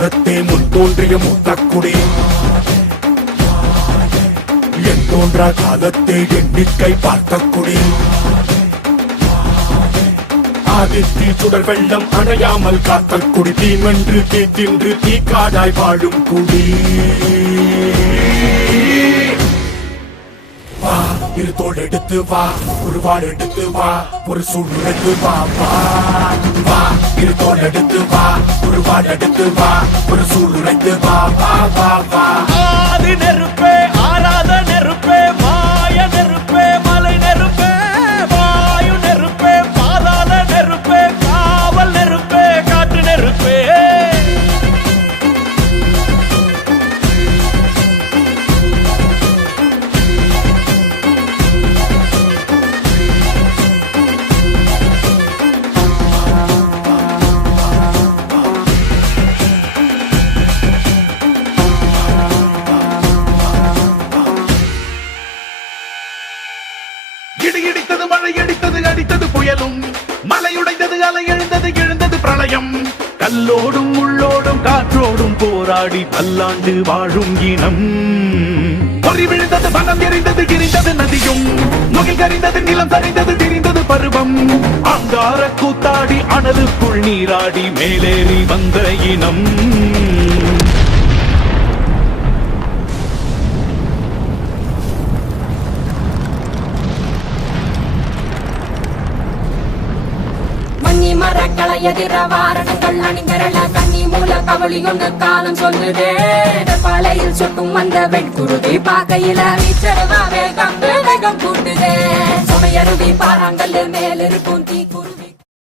காலத்தே முன் தோன்றிய மூத்தக்குடி, என் தோன்றா காலத்தே எண்ணிக்கை பார்த்த குடி, ஆதித்தி சுடர் வெள்ளம் அணையாமல் காத்த குடி, தீமென்று தீ தின்று தீ காடாய் வாழும் குடி. வா இரு தோள் எடுத்து வா, ஒரு வாள் எடுத்து வா, ஒரு சூழ் எடுத்து வா. வா வா இரு தோள் எடுத்து வா, ஒரு வாள் எடுத்து வா, ஒரு சூழ் உரைத்து வா. வா வா வா. ஆதி நெருப்பே, ஆராத நெருப்பே, மாய நெருப்பே, மலை நெருப்பே, வாயு நெருப்பே, பாதாள நெருப்பே, காவல் நெருப்பே, காற்று நெருப்பே. இடி இடித்தது, மழை அடித்தது, அடித்தது புயலும், மலை உடைந்தது, அலை எழுந்தது, எழுந்தது பிரளயம். கல்லோடும் உள்ளோடும் காற்றோடும் போராடி பல்லாண்டு வாழும் இனம். பொறி விழுந்தது, பணம் எரிந்தது, எரிந்தது நதியும், முகில் கரிந்தது, நிலம் சரிந்தது, திரிந்தது பருவம். அங்கார கூத்தாடி அனலுக்குள் நீராடி மேலேறி வந்த இனம். மரக்களை எதிர வாரணங்கள் அணிந்தரள கண்ணி மூல கவலி ஒன்று காலம் சொல்லுதே. பழையில் சுட்டும் வந்த வெண்குருதி பாக்கையில வீச்சரவா வேகம் வேகம் கூட்டுதே. சுமையருவி பாறாங்கல் மேலிருக்கும் தீ குரு